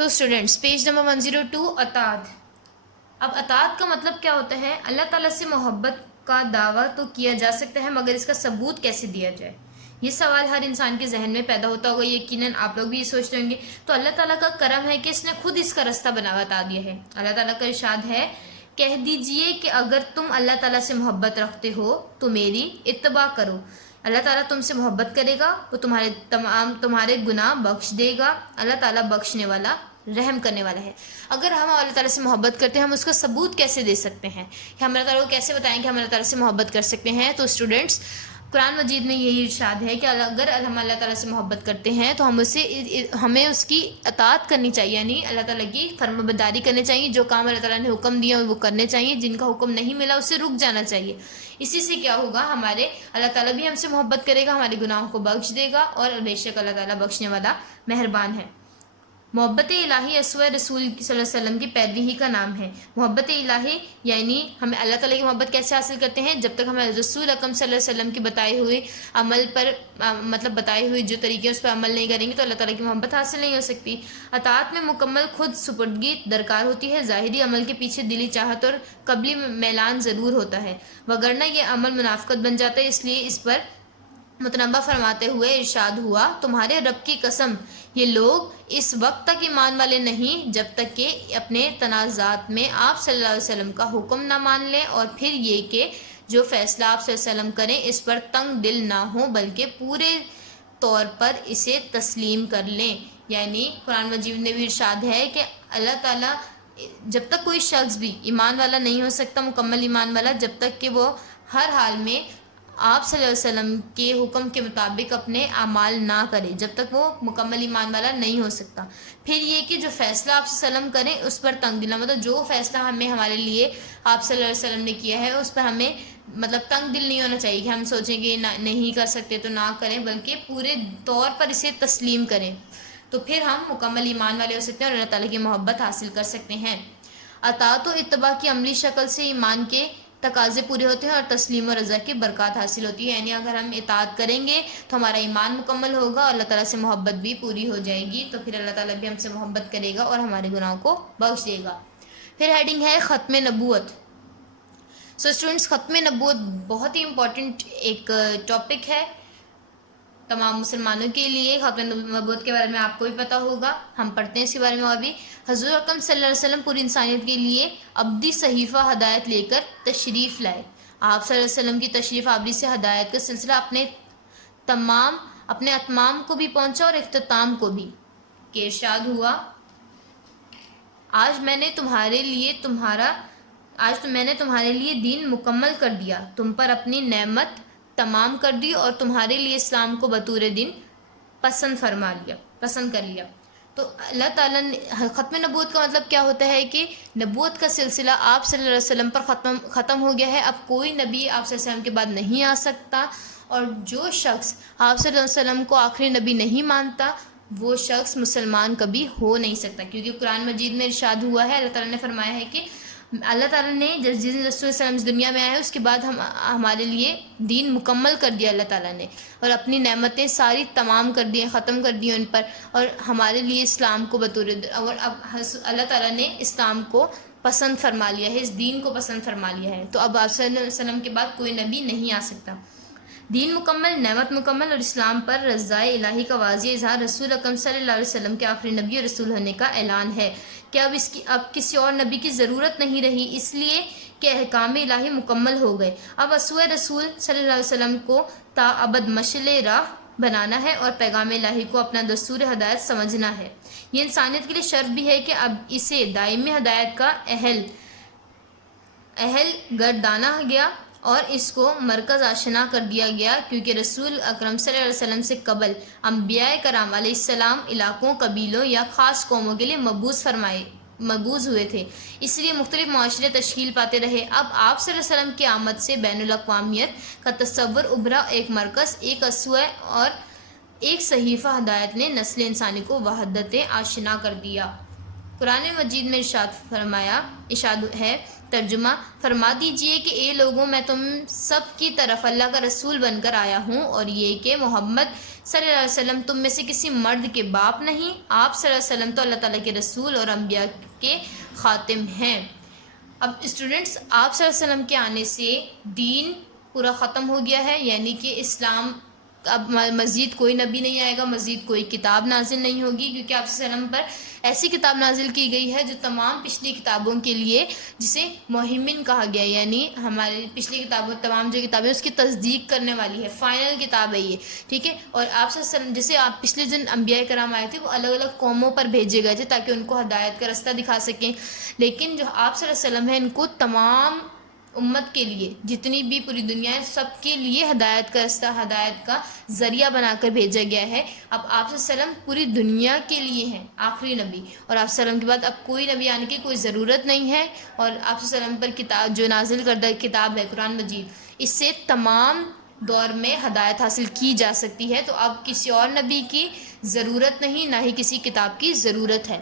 So students page number 102 اطاعت. اب اطاعت کا مطلب کیا ہوتا ہے؟ اللہ تعالیٰ سے محبت کا دعویٰ تو کیا جا سکتا ہے مگر اس کا ثبوت کیسے دیا جائے؟ یہ سوال ہر انسان کے ذہن میں پیدا ہوتا ہوگا. یقیناً آپ لوگ بھی یہ سوچتے ہوں گے. تو اللہ تعالیٰ کا کرم ہے کہ اس نے خود اس کا رستہ بتا دیا ہے. اللہ تعالیٰ کا ارشاد ہے، کہہ دیجئے کہ اگر تم اللہ تعالیٰ سے محبت رکھتے ہو تو میری اتباع کرو. اللہ تعالیٰ تم سے محبت کرے گا، وہ تمہارے گناہ بخش دے گا. اللہ تعالیٰ بخشنے والا، رحم کرنے والا ہے. اگر ہم اللہ تعالیٰ سے محبت کرتے ہیں، ہم اس کا ثبوت کیسے دے سکتے ہیں؟ کہ ہم اللہ تعالیٰ کو کیسے بتائیں کہ ہم اللہ تعالیٰ سے محبت کر سکتے ہیں؟ تو اسٹوڈنٹس، قرآن مجید میں یہی ارشاد ہے کہ اگر ہم اللہ تعالیٰ سے محبت کرتے ہیں تو ہمیں اس کی اطاعت کرنی چاہیے، یعنی اللہ تعالیٰ کی فرمانبرداری کرنی چاہیے. جو کام اللہ تعالیٰ نے حکم دیا وہ کرنے چاہیے، جن کا حکم نہیں ملا اسے رک جانا چاہیے. اسی سے کیا ہوگا؟ اللہ تعالیٰ بھی ہم سے محبت کرے گا، ہمارے گناہوں کو بخش دے گا، اور بے شک اللہ تعالیٰ بخشنے والا مہربان ہے. محبت الہی اسوہ رسول صلی اللہ علیہ وسلم کی پیروی ہی کا نام ہے. محبت الہی یعنی ہمیں اللہ تعالیٰ کی محبت کیسے حاصل کرتے ہیں؟ جب تک ہمیں رسول اکرم صلی اللہ علیہ وسلم کی بتائے ہوئے عمل پر بتائے ہوئے جو طریقے اس پر عمل نہیں کریں گے تو اللہ تعالیٰ کی محبت حاصل نہیں ہو سکتی. اطاعت میں مکمل خود سپردگی درکار ہوتی ہے. ظاہری عمل کے پیچھے دلی چاہت اور قلبی میلان ضرور ہوتا ہے، وگرنہ یہ عمل منافقت بن جاتا ہے. اس لیے اس پر متنبہ فرماتے ہوئے ارشاد ہوا، تمہارے رب کی قسم یہ لوگ اس وقت تک ایمان والے نہیں جب تک کہ اپنے تنازعات میں آپ صلی اللہ علیہ وسلم کا حکم نہ مان لیں، اور پھر یہ کہ جو فیصلہ آپ صلی اللہ علیہ وسلم کریں اس پر تنگ دل نہ ہوں بلکہ پورے طور پر اسے تسلیم کر لیں. یعنی قرآن مجید میں بھی ارشاد ہے کہ اللہ تعالیٰ جب تک کوئی شخص بھی ایمان والا نہیں ہو سکتا، مکمل ایمان والا، جب تک کہ وہ ہر حال میں آپ صلی اللہ علیہ وسلم کے حکم کے مطابق اپنے اعمال نہ کرے، جب تک وہ مکمل ایمان والا نہیں ہو سکتا. پھر یہ کہ جو فیصلہ آپ صلی اللہ علیہ وسلم کریں اس پر تنگ دل، مطلب جو فیصلہ ہمارے لیے آپ صلی اللہ علیہ وسلم نے کیا ہے اس پر ہمیں تنگ دل نہیں ہونا چاہیے کہ ہم سوچیں کہ نہیں کر سکتے تو نہ کریں، بلکہ پورے طور پر اسے تسلیم کریں. تو پھر ہم مکمل ایمان والے ہو سکتے ہیں اور اللہ تعالیٰ کی محبت حاصل کر سکتے ہیں. اطاعت و اتباع کی عملی شکل سے ایمان کے تقاضے پورے ہوتے ہیں اور تسلیم و رضا کی برکات حاصل ہوتی ہے. یعنی اگر ہم اطاعت کریں گے تو ہمارا ایمان مکمل ہوگا اور اللہ تعالیٰ سے محبت بھی پوری ہو جائے گی، تو پھر اللہ تعالیٰ بھی ہم سے محبت کرے گا اور ہمارے گناہوں کو بخش دے گا. پھر ہیڈنگ ہے ختم نبوت. سو اسٹوڈنٹس، ختم نبوت بہت ہی امپورٹنٹ ایک ٹاپک ہے تمام مسلمانوں کے لیے. ختم نبوت کے بارے میں آپ کو بھی پتہ ہوگا، ہم پڑھتے ہیں اس کے بارے میں. اور بھی حضور اکرم صلی اللہ علیہ وسلم پوری انسانیت کے لیے ابدی صحیفہ ہدایت لے کر تشریف لائے. آپ صلی اللہ علیہ وسلم کی تشریف آوری سے ہدایت کا سلسلہ اپنے اتمام کو بھی پہنچا اور اختتام کو بھی. کہ ارشاد ہوا، آج میں نے تمہارے لیے دین مکمل کر دیا، تم پر اپنی نعمت تمام کر دی اور تمہارے لیے اسلام کو بطور دین پسند کر لیا. تو اللہ تعالیٰ نے ختم نبوت کا مطلب کیا ہوتا ہے کہ نبوت کا سلسلہ آپ صلی اللہ علیہ وسلم پر ختم ہو گیا ہے. اب کوئی نبی آپ صلی اللہ علیہ وسلم کے بعد نہیں آ سکتا، اور جو شخص آپ صلی اللہ علیہ وسلم کو آخری نبی نہیں مانتا وہ شخص مسلمان کبھی ہو نہیں سکتا. کیونکہ قرآن مجید میں ارشاد ہوا ہے، اللہ تعالیٰ نے فرمایا ہے کہ اللہ تعالیٰ نے جس رسول صلی اللہ علیہ وسلم اس دنیا میں آیا ہے اس کے بعد ہمارے لیے دین مکمل کر دیا اللہ تعالیٰ نے، اور اپنی نعمتیں ساری تمام کر دی ہیں، ختم کر دی ہیں ان پر، اور ہمارے لیے اسلام کو اور اب اللہ تعالیٰ نے اسلام کو پسند فرما لیا ہے، اس دین کو پسند فرما لیا ہے. تو اب آپ صلی اللہ علیہ وسلم کے بعد کوئی نبی نہیں آ سکتا. دین مکمل، نعمت مکمل اور اسلام پر رضائے الہی کا واضح اظہار رسول اکرم صلی اللہ علیہ وسلم کے آخری نبی اور رسول ہونے کا اعلان ہے کہ اب کسی اور نبی کی ضرورت نہیں رہی، اس لیے کہ احکام الہی مکمل ہو گئے. اب اسوہ رسول صلی اللہ علیہ وسلم کو تا ابد مشعل راہ بنانا ہے اور پیغام الہی کو اپنا دستور ہدایت سمجھنا ہے. یہ انسانیت کے لیے شرط بھی ہے کہ اب اسے دائمی ہدایت کا اہل گردانا گیا اور اس کو مرکز آشنا کر دیا گیا، کیونکہ رسول اکرم صلی اللہ علیہ وسلم سے قبل انبیاء کرام علیہ السلام علاقوں، قبیلوں یا خاص قوموں کے لیے مبعوث ہوئے تھے، اس لیے مختلف معاشرے تشکیل پاتے رہے. اب آپ صلی اللہ علیہ وسلم کی آمد سے بین الاقوامیت کا تصور ابھرا. ایک مرکز، ایک اسوہ اور ایک صحیفہ ہدایت نے نسل انسانی کو وحدت آشنا کر دیا. قرآن مجید میں ارشاد ہے، ترجمہ فرما دیجئے کہ اے لوگوں، میں تم سب کی طرف اللہ کا رسول بن کر آیا ہوں، اور یہ کہ محمد صلی اللہ علیہ وسلم تم میں سے کسی مرد کے باپ نہیں، آپ صلی اللہ علیہ وسلم تو اللہ تعالیٰ کے رسول اور انبیاء کے خاتم ہیں۔ اب اسٹوڈنٹس، آپ صلی اللہ علیہ وسلم کے آنے سے دین پورا ختم ہو گیا ہے، یعنی کہ اسلام اب مزید کوئی نبی نہیں آئے گا، مزید کوئی کتاب نازل نہیں ہوگی، کیونکہ آپ صلی اللہ علیہ وسلم پر ایسی کتاب نازل کی گئی ہے جو تمام پچھلی کتابوں کے لیے، جسے مہمن کہا گیا، یعنی ہماری پچھلی کتابوں تمام جو کتابیں اس کی تصدیق کرنے والی ہے، فائنل کتاب ہے یہ، ٹھیک ہے۔ اور آپ صلی اللہ علیہ وسلم جیسے آپ پچھلے جن انبیاء کرام آئے تھے وہ الگ الگ قوموں پر بھیجے گئے تھے تاکہ ان کو ہدایت کا رستہ دکھا سکیں، لیکن جو آپ صلی اللہ علیہ وسلم ہیں ان کو تمام امت کے لیے، جتنی بھی پوری دنیا ہے سب کے لیے ہدایت کا رستہ، ہدایت کا ذریعہ بنا کر بھیجا گیا ہے۔ اب آپ صلی اللہ علیہ وسلم پوری دنیا کے لیے ہیں آخری نبی، اور آپ صلی اللہ علیہ وسلم کے بعد اب کوئی نبی آنے کی کوئی ضرورت نہیں ہے، اور آپ صلی اللہ علیہ وسلم پر کتاب جو نازل کردہ کتاب ہے قرآن مجید، اس سے تمام دور میں ہدایت حاصل کی جا سکتی ہے، تو اب کسی اور نبی کی ضرورت نہیں، نہ ہی کسی کتاب کی ضرورت ہے۔